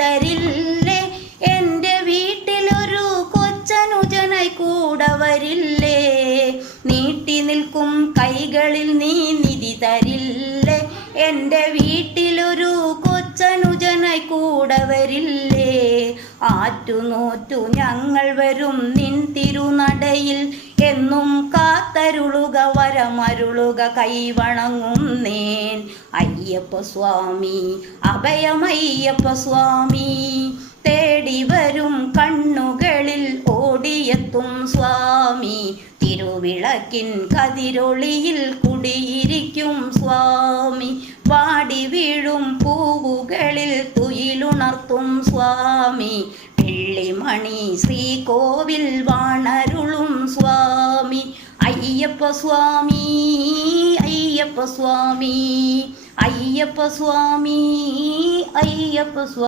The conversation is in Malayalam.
തരില്ലേ? എൻ്റെ വീട്ടിലൊരു കൊച്ചനുജനായി കൂടെ വരില്ലേ? നീട്ടി നിൽക്കും കൈകളിൽ നീ നിധി തരില്ലേ? എൻ്റെ വീട്ടിലൊരു കൊച്ചനുജനായി കൂടെ വരില്ലേ? ആറ്റുനോറ്റു ഞങ്ങൾ വരും നിൻ തിരുനടയിൽ, എന്നും കാത്തരുളുക വരമരുളുക കൈവണങ്ങുന്നേൻ. അയ്യപ്പ സ്വാമി അഭയമയ്യപ്പ സ്വാമി, തേടി വരും കണ്ണുകളിൽ ഓടിയെത്തും സ്വാമി. തിരുവിളക്കിൻ കതിരൊളിയിൽ കുടിയിരിക്കും സ്വാമി, വാടി വീഴും പൂവുകളിൽ തുയിലുണർത്തും സ്വാമി. വെള്ളിമണി ശ്രീകോവിൽ വാണരുളും സ്വാമി. അയ്യപ്പ സ്വാമി അയ്യപ്പ സ്വാമി അയ്യപ്പ സ്വാമി അയ്യപ്പ സ്വാമി.